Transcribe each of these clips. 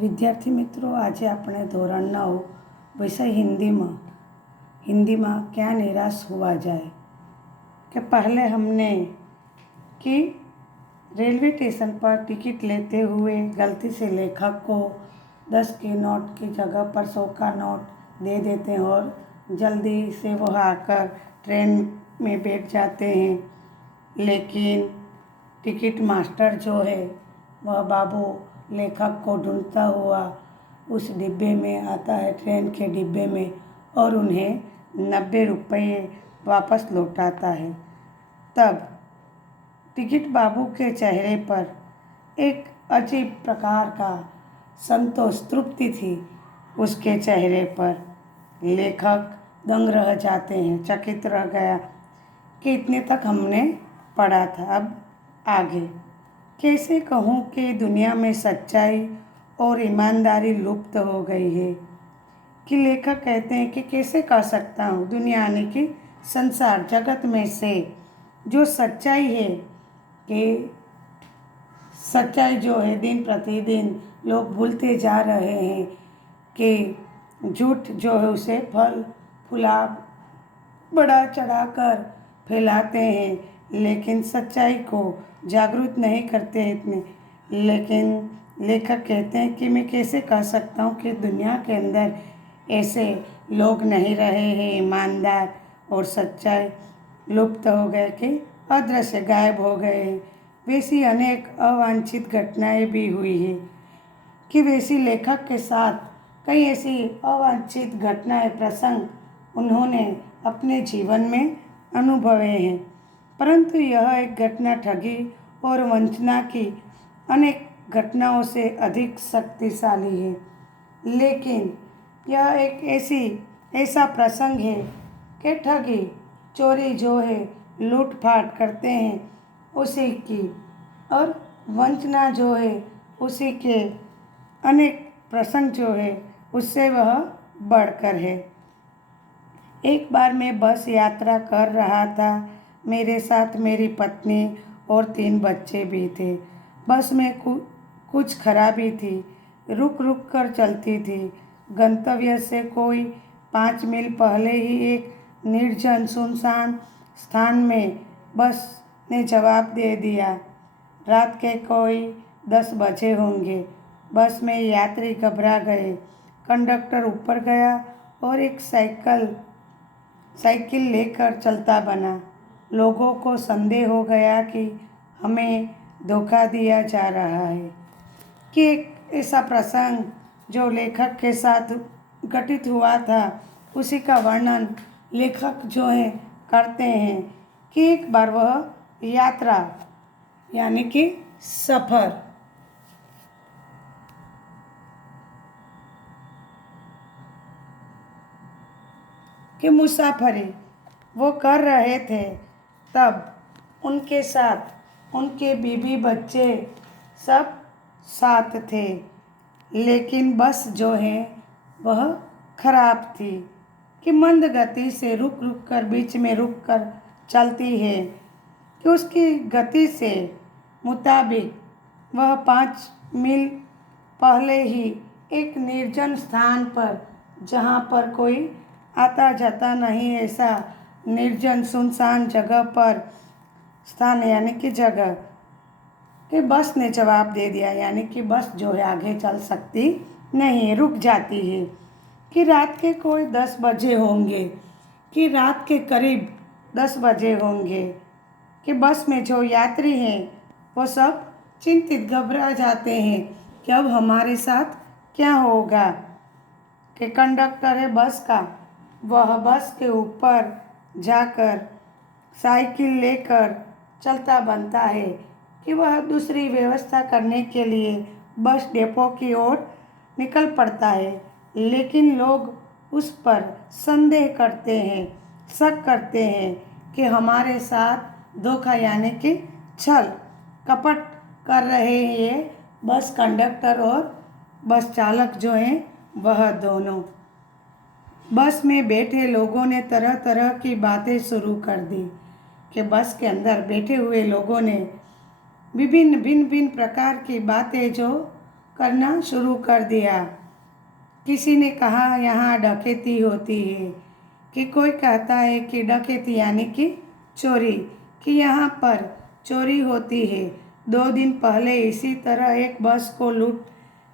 विद्यार्थी मित्रों, आज આપણે ધોરણ 9 વિષય हिंदी में क्या निराश हुआ जाए कि पहले हमने कि रेलवे स्टेशन पर टिकट लेते हुए गलती से लेखक को 10 के नोट की जगह पर 100 का नोट दे देते हैं और जल्दी से वह आकर ट्रेन में बैठ जाते हैं। लेकिन टिकट मास्टर जो है वह बाबू लेखक को ढूंढता हुआ उस डिब्बे में आता है, ट्रेन के डिब्बे में, और उन्हें 90 रुपये वापस लौटाता है। तब टिकट बाबू के चेहरे पर एक अजीब प्रकार का संतोष, तृप्ति थी उसके चेहरे पर। लेखक दंग रह जाते हैं, चकित रह गया कि इतने तक हमने पढ़ा था, अब आगे कैसे कहूँ कि दुनिया में सच्चाई और ईमानदारी लुप्त हो गई है। कि लेखक कहते हैं कि कैसे कह सकता हूँ, दुनिया यानी कि संसार जगत में से जो सच्चाई है, कि सच्चाई जो है दिन प्रतिदिन लोग भूलते जा रहे हैं, कि झूठ जो है उसे फल फूला बड़ा चढ़ाकर फैलाते हैं, लेकिन सच्चाई को जागरूक नहीं करते इतने। लेकिन लेखक कहते हैं कि मैं कैसे कह सकता हूँ कि दुनिया के अंदर ऐसे लोग नहीं रहे हैं, ईमानदार और सच्चाई लुप्त हो गए, कि अदृश्य गायब हो गए हैं। वैसी अनेक अवांछित घटनाएं भी हुई है, कि वैसी लेखक के साथ कई ऐसी अवांछित घटनाएं, प्रसंग उन्होंने अपने जीवन में अनुभवे हैं। परंतु यह एक घटना ठगी और वंचना की अनेक घटनाओं से अधिक शक्तिशाली है। लेकिन यह एक ऐसा प्रसंग है कि ठगी चोरी जो है, लूटपाट करते हैं उसी की, और वंचना जो है उसी के अनेक प्रसंग जो है उससे वह बढ़कर है। एक बार मैं बस यात्रा कर रहा था, मेरे साथ मेरी पत्नी और 3 बच्चे भी थे। बस में कुछ खराबी थी, रुक रुक कर चलती थी। गंतव्य से कोई 5 मील पहले ही एक निर्जन सुनसान स्थान में बस ने जवाब दे दिया। रात के कोई 10 बजे होंगे। बस में यात्री घबरा गए। कंडक्टर ऊपर गया और एक साइकिल लेकर चलता बना। लोगों को संदेह हो गया कि हमें धोखा दिया जा रहा है। कि एक ऐसा प्रसंग जो लेखक के साथ घटित हुआ था, उसी का वर्णन लेखक जो है करते हैं, कि एक बार वह यात्रा यानी कि सफ़र कि मुसाफरी वो कर रहे थे, तब उनके साथ उनके बीवी बच्चे सब साथ थे। लेकिन बस जो है वह खराब थी, कि मंद गति से रुक रुक कर, बीच में रुक कर चलती है, कि उसकी गति से मुताबिक वह 5 मील पहले ही एक निर्जन स्थान पर, जहाँ पर कोई आता जाता नहीं, ऐसा निर्जन सुनसान जगह पर स्थान यानी कि जगह, कि बस ने जवाब दे दिया, यानी कि बस जो है आगे चल सकती नहीं, रुक जाती है। कि रात के कोई 10 बजे होंगे, कि रात के करीब 10 बजे होंगे, कि बस में जो यात्री हैं वो सब चिंतित, घबरा जाते हैं कि अब हमारे साथ क्या होगा। कि कंडक्टर है बस का, वह बस के ऊपर जाकर साइकिल लेकर चलता बनता है, कि वह दूसरी व्यवस्था करने के लिए बस डिपो की ओर निकल पड़ता है। लेकिन लोग उस पर संदेह करते हैं, शक करते हैं कि हमारे साथ धोखा यानी कि छल कपट कर रहे हैं ये बस कंडक्टर और बस चालक जो हैं वह दोनों। बस में बैठे लोगों ने तरह तरह की बातें शुरू कर दी, कि बस के अंदर बैठे हुए लोगों ने भिन्न भिन्न प्रकार की बातें जो करना शुरू कर दिया। किसी ने कहा यहाँ डकैती होती है, कि कोई कहता है कि डकैती यानी कि चोरी, कि यहाँ पर चोरी होती है। 2 दिन पहले इसी तरह एक बस को लूट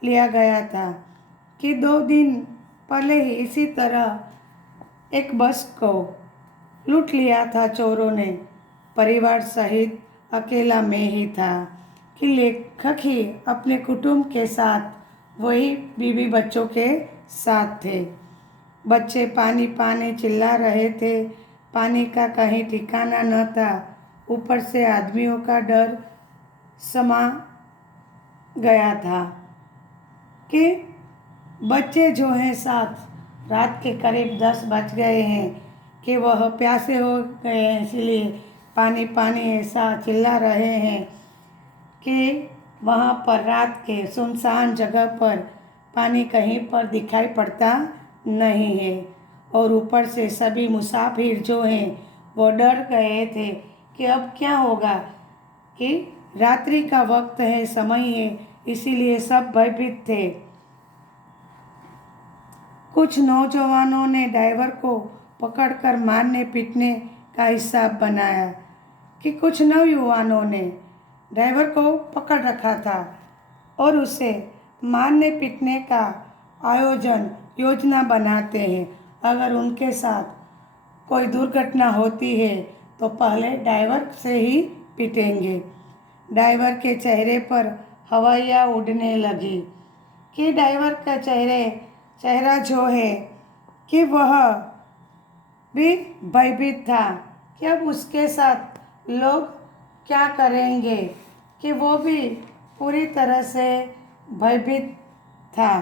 लिया गया था, कि 2 दिन पहले ही इसी तरह एक बस को लूट लिया था चोरों ने। परिवार सहित अकेला मैं ही था, कि लेखक ही अपने कुटुंब के साथ, वही बीवी बच्चों के साथ थे। बच्चे पानी पानी चिल्ला रहे थे। पानी का कहीं ठिकाना न था। ऊपर से आदमियों का डर समा गया था कि बच्चे जो हैं साथ, रात के करीब 10 बज गए हैं, कि वह प्यासे हो गए हैं, इसलिए पानी पानी ऐसा चिल्ला रहे हैं कि वहाँ पर रात के सुनसान जगह पर पानी कहीं पर दिखाई पड़ता नहीं है। और ऊपर से सभी मुसाफिर जो हैं वो डर गए थे कि अब क्या होगा, कि रात्रि का वक्त है, समय है, इसीलिए सब भयभीत थे। कुछ नौजवानों ने ड्राइवर को पकड़कर मारने पीटने का हिसाब बनाया, कि कुछ नौयुवानों ने ड्राइवर को पकड़ रखा था और उसे मारने पीटने का योजना बनाते हैं। अगर उनके साथ कोई दुर्घटना होती है तो पहले ड्राइवर से ही पीटेंगे। ड्राइवर के चेहरे पर हवाइयाँ उड़ने लगी, कि ड्राइवर का चेहरा जो है कि वह भी भयभीत था कि अब उसके साथ लोग क्या करेंगे, कि वो भी पूरी तरह से भयभीत था।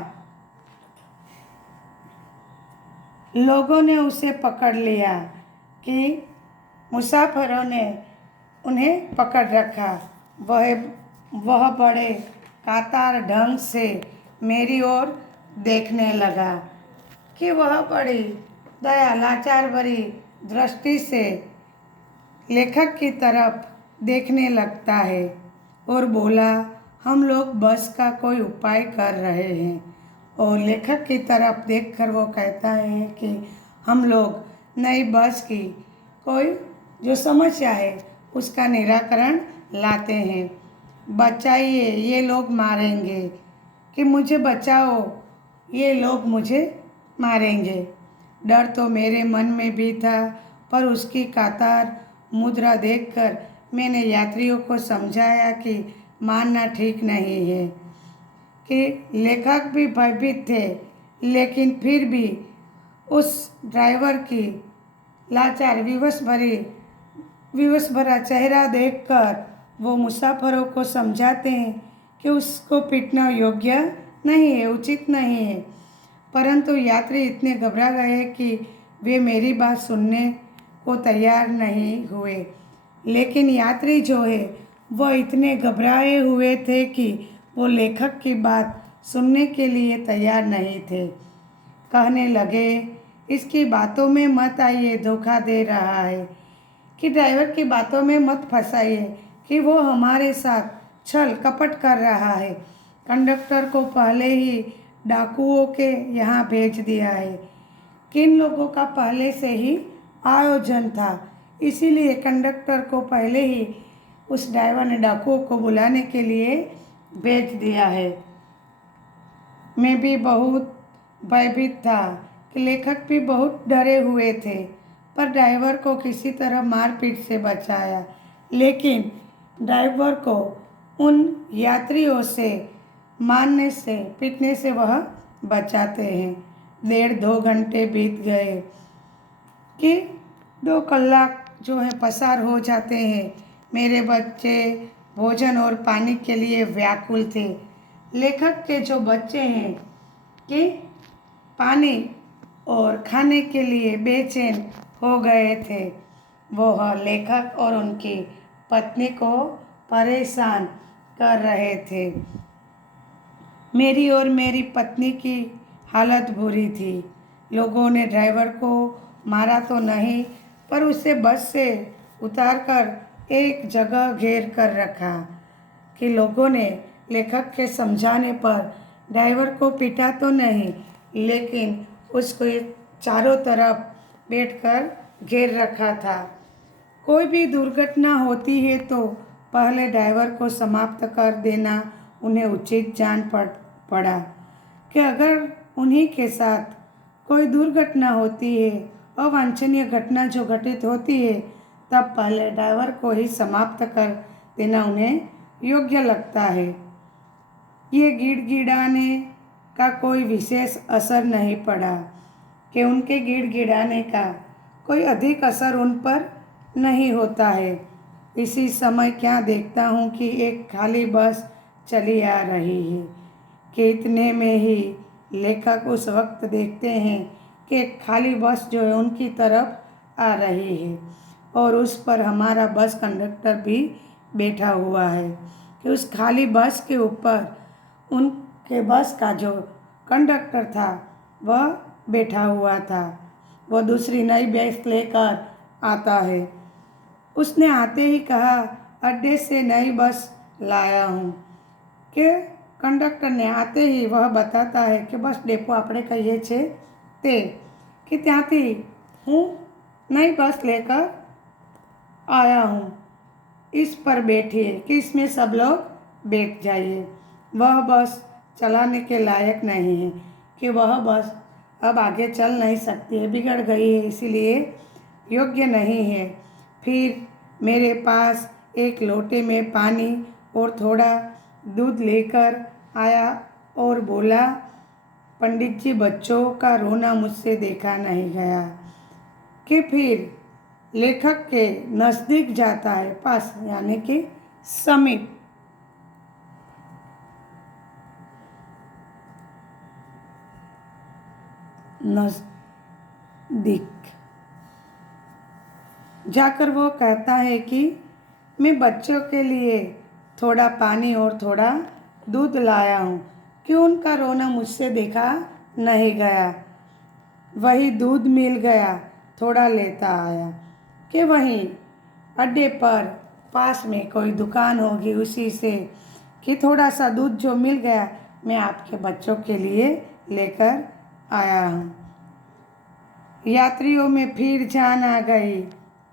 लोगों ने उसे पकड़ लिया, कि मुसाफिरों ने उन्हें पकड़ रखा। वह बड़े कातर ढंग से मेरी ओर देखने लगा, कि वह बड़ी दया लाचार भरी दृष्टि से लेखक की तरफ देखने लगता है और बोला, हम लोग बस का कोई उपाय कर रहे हैं। और लेखक की तरफ देखकर वो कहता है कि हम लोग नई बस की कोई जो समस्या है उसका निराकरण लाते हैं। बचाइए, ये लोग मारेंगे, कि मुझे बचाओ, ये लोग मुझे मारेंगे। डर तो मेरे मन में भी था, पर उसकी कातर मुद्रा देखकर मैंने यात्रियों को समझाया कि मानना ठीक नहीं है, कि लेखक भी भयभीत थे, लेकिन फिर भी उस ड्राइवर की लाचार विवश भरा चेहरा देखकर वो मुसाफिरों को समझाते हैं कि उसको पीटना योग्य नहीं है, उचित नहीं है। परंतु यात्री इतने घबरा गए कि वे मेरी बात सुनने को तैयार नहीं हुए। लेकिन यात्री जो है वह इतने घबराए हुए थे कि वो लेखक की बात सुनने के लिए तैयार नहीं थे। कहने लगे, इसकी बातों में मत आइए, धोखा दे रहा है, कि ड्राइवर की बातों में मत फंसाइए, कि वो हमारे साथ छल कपट कर रहा है। कंडक्टर को पहले ही डाकुओं के यहाँ भेज दिया है। किन लोगों का पहले से ही आयोजन था, इसीलिए कंडक्टर को पहले ही उस ड्राइवर ने डाकुओं को बुलाने के लिए भेज दिया है। मैं भी बहुत भयभीत था, कि लेखक भी बहुत डरे हुए थे, पर ड्राइवर को किसी तरह मारपीट से बचाया। लेकिन ड्राइवर को उन यात्रियों से मारने से पीटने से वह बचाते हैं। 1.5-2 घंटे बीत गए, कि 2 कलाक जो है पसार हो जाते हैं। मेरे बच्चे भोजन और पानी के लिए व्याकुल थे। लेखक के जो बच्चे हैं कि पानी और खाने के लिए बेचैन हो गए थे। वह लेखक और उनकी पत्नी को परेशान कर रहे थे। मेरी और मेरी पत्नी की हालत बुरी थी। लोगों ने ड्राइवर को मारा तो नहीं, पर उसे बस से उतारकर एक जगह घेर कर रखा, कि लोगों ने लेखक के समझाने पर ड्राइवर को पीटा तो नहीं, लेकिन उसको चारों तरफ बैठकर घेर रखा था। कोई भी दुर्घटना होती है तो पहले ड्राइवर को समाप्त कर देना उन्हें उचित जान पड़ा कि अगर उन्हीं के साथ कोई दुर्घटना होती है, अवांछनीय घटना जो घटित होती है, तब पहले ड्राइवर को ही समाप्त कर देना उन्हें योग्य लगता है। ये गिड़गिड़ाने का कोई विशेष असर नहीं पड़ा कि उनके गिड़गिड़ाने का कोई अधिक असर उन पर नहीं होता है। इसी समय क्या देखता हूँ कि एक खाली बस चली आ रही है कि इतने में ही लेखक उस वक्त देखते हैं कि एक खाली बस जो है उनकी तरफ आ रही है और उस पर हमारा बस कंडक्टर भी बैठा हुआ है कि उस खाली बस के ऊपर उनके बस का जो कंडक्टर था वह बैठा हुआ था। वह दूसरी नई बस लेकर आता है। उसने आते ही कहा, अड्डे से नई बस लाया हूँ। कि कंडक्टर ने आते ही वह बताता है कि बस डेपो આપણે કહીએ છે તે कि ત્યાંથી હું नई बस लेकर आया हूँ, इस पर बैठिए कि इसमें सब लोग बैठ जाइए। वह बस चलाने के लायक नहीं है कि वह बस अब आगे चल नहीं सकती है, बिगड़ गई है, इसीलिए योग्य नहीं है। फिर मेरे पास एक लोटे में पानी और थोड़ा दूध लेकर आया और बोला, पंडित जी, बच्चों का रोना मुझसे देखा नहीं गया। कि फिर लेखक के नज़दीक जाता है, पास यानी कि समीप। नज़दीक जाकर वो कहता है कि मैं बच्चों के लिए थोड़ा पानी और थोड़ा दूध लाया हूँ कि उनका रोना मुझसे देखा नहीं गया। वही दूध मिल गया, थोड़ा लेता आया कि वहीं अड्डे पर पास में कोई दुकान होगी, उसी से कि थोड़ा सा दूध जो मिल गया मैं आपके बच्चों के लिए लेकर आया हूँ। यात्रियों में फिर जान आ गई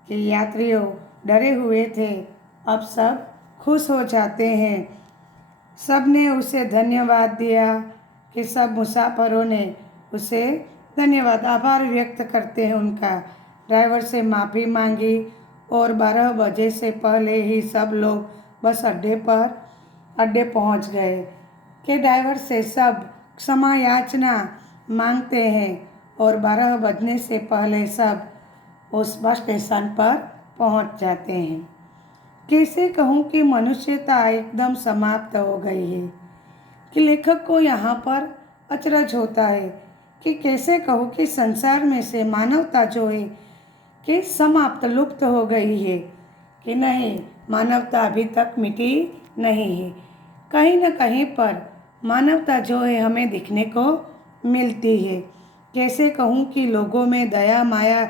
कि यात्रियों डरे हुए थे, अब सब खुश हो जाते हैं। सब ने उसे धन्यवाद दिया कि सब मुसाफिरों ने उसे धन्यवाद, आभार व्यक्त करते हैं उनका। ड्राइवर से माफ़ी मांगी और 12 बजे से पहले ही सब लोग बस अड्डे पहुंच गए कि ड्राइवर से सब क्षमा याचना मांगते हैं और 12 बजने से पहले सब उस बस स्टेशन पर पहुंच जाते हैं। कैसे कहूँ कि मनुष्यता एकदम समाप्त हो गई है कि लेखक को यहाँ पर अचरज होता है कि कैसे कहूँ कि संसार में से मानवता जो है कि समाप्त, लुप्त हो गई है कि नहीं, मानवता अभी तक मिटी नहीं है। कहीं न कहीं पर मानवता जो है हमें दिखने को मिलती है। कैसे कहूँ कि लोगों में दया माया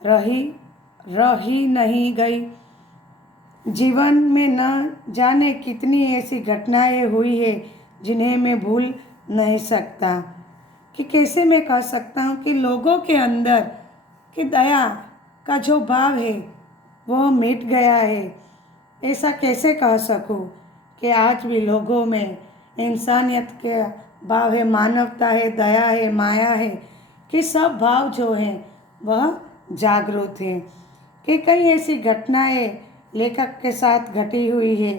रही नहीं गई। जीवन में न जाने कितनी ऐसी घटनाएं हुई है जिन्हें मैं भूल नहीं सकता। कि कैसे मैं कह सकता हूँ कि लोगों के अंदर कि दया का जो भाव है वह मिट गया है। ऐसा कैसे कह सकूँ कि आज भी लोगों में इंसानियत के भाव है, मानवता है, दया है, माया है, कि सब भाव जो हैं वह जागरूक हैं। कि कई ऐसी घटनाएं लेखक के साथ घटी हुई है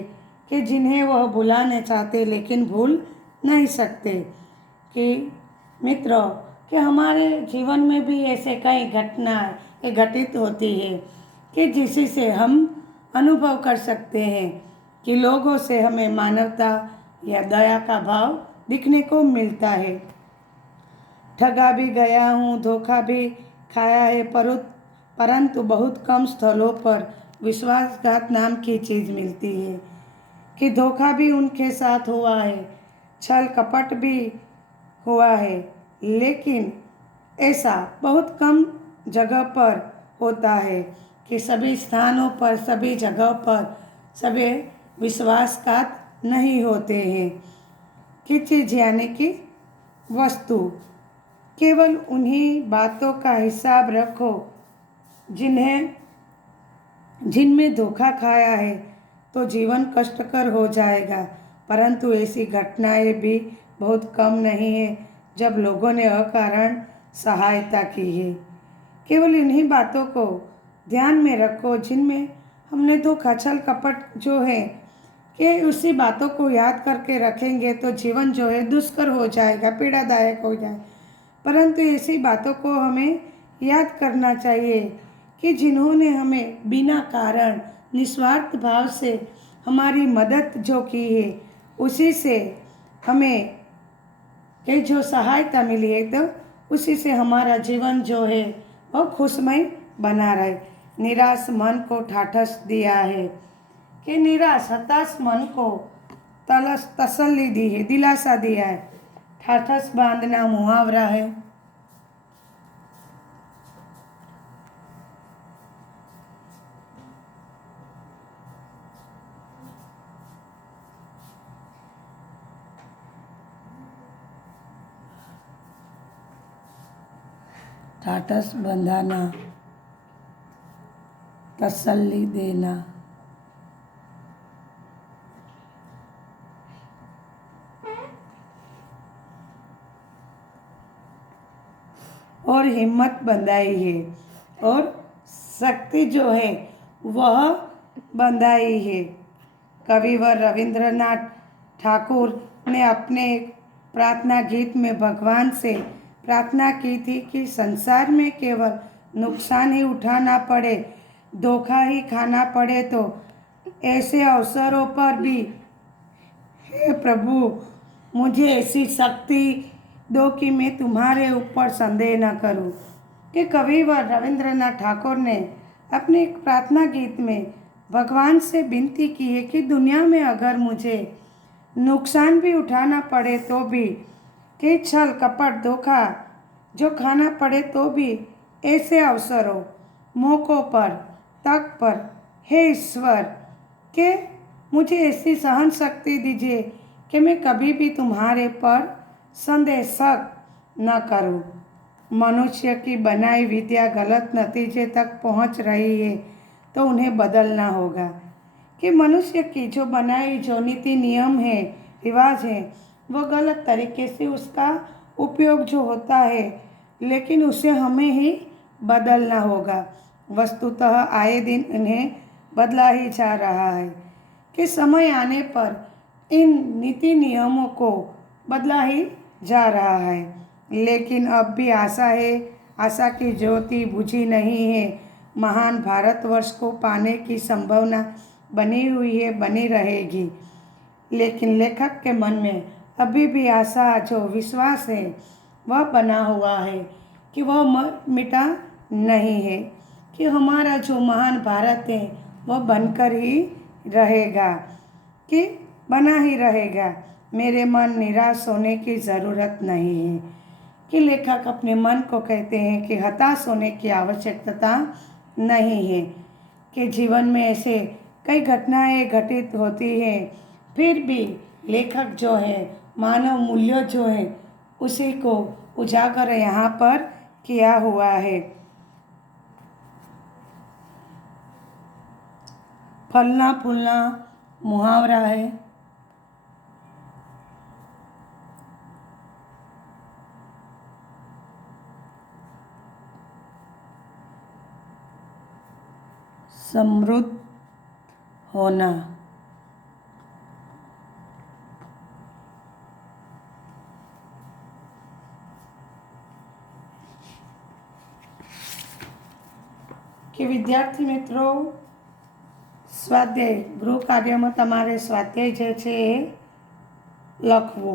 कि जिन्हें वह भुलाना चाहते लेकिन भूल नहीं सकते। कि मित्रों, कि हमारे जीवन में भी ऐसे कई घटनाएं घटित होती है कि जिससे हम अनुभव कर सकते हैं कि लोगों से हमें मानवता या दया का भाव दिखने को मिलता है। ठगा भी गया हूँ, धोखा भी खाया है, परंतु बहुत कम स्थलों पर विश्वासघात नाम की चीज़ मिलती है। कि धोखा भी उनके साथ हुआ है, छल कपट भी हुआ है, लेकिन ऐसा बहुत कम जगह पर होता है कि सभी स्थानों पर, सभी जगह पर सभी विश्वासघात नहीं होते हैं। की चीज़ यानी कि वस्तु। केवल उन्हीं बातों का हिसाब रखो जिनमें धोखा खाया है, तो जीवन कष्टकर हो जाएगा। परंतु ऐसी घटनाएं भी बहुत कम नहीं है जब लोगों ने अकारण सहायता की है। केवल इन्हीं बातों को ध्यान में रखो जिनमें हमने धोखा छल कपट जो है कि उसी बातों को याद करके रखेंगे तो जीवन जो है दुष्कर हो जाएगा, पीड़ादायक हो जाए। परंतु ऐसी बातों को हमें याद करना चाहिए कि जिन्होंने हमें बिना कारण निस्वार्थ भाव से हमारी मदद जो की है, उसी से हमें कि जो सहायता मिली है तो उसी से हमारा जीवन जो है वो खुशमय बना रहे। निराश मन को ठाठस दिया है कि निराश हताश मन को तसल्ली दी है, दिलासा दिया है। ठाठस बांधना मुहावरा है। ठाठस बंधाना, तसल्ली देना। और हिम्मत बंधाई है और शक्ति जो है वह बंधाई है। कविवर रविंद्रनाथ ठाकुर ने अपने एक प्रार्थना गीत में भगवान से प्रार्थना की थी कि संसार में केवल नुकसान ही उठाना पड़े, धोखा ही खाना पड़े, तो ऐसे अवसरों पर भी हे प्रभु मुझे ऐसी शक्ति दो कि मैं तुम्हारे ऊपर संदेह न करूं। कि कविवर रविंद्रनाथ ठाकुर ने अपने एक प्रार्थना गीत में भगवान से विनती की है कि दुनिया में अगर मुझे नुकसान भी उठाना पड़े तो भी, कि छल कपट धोखा जो खाना पड़े तो भी, ऐसे अवसरों मौक़ों पर तक पर हे ईश्वर के मुझे ऐसी सहन शक्ति दीजिए कि मैं कभी भी तुम्हारे पर संदेह शक न करूं। मनुष्य की बनाई विद्या गलत नतीजे तक पहुंच रही है तो उन्हें बदलना होगा। कि मनुष्य की जो बनाई जो नीति नियम है, रिवाज है, वह गलत तरीके से उसका उपयोग जो होता है, लेकिन उसे हमें ही बदलना होगा। वस्तुतः आए दिन इन्हें बदला ही जा रहा है कि समय आने पर इन नीति नियमों को बदला ही जा रहा है। लेकिन अब भी आशा है, आशा की ज्योति बुझी नहीं है। महान भारतवर्ष को पाने की संभावना बनी हुई है, बनी रहेगी। लेकिन लेखक के मन में अभी भी आशा जो विश्वास है वह बना हुआ है कि वह मिटा नहीं है, कि हमारा जो महान भारत है वह बनकर ही रहेगा, कि बना ही रहेगा। मेरे मन निराश होने की ज़रूरत नहीं है। कि लेखक अपने मन को कहते हैं कि हताश होने की आवश्यकता नहीं है। कि जीवन में ऐसे कई घटनाएं घटित होती हैं, फिर भी लेखक जो है मानव मूल्य जो है उसी को उजागर यहाँ पर किया हुआ है। फलना फूलना मुहावरा है। समृद्ध होना। कि વિદ્યાર્થી મિત્રો સ્વાધ્યાય ગૃહ કાર્યમાં તમારે સ્વાધ્યાય જે છે એ લખવો।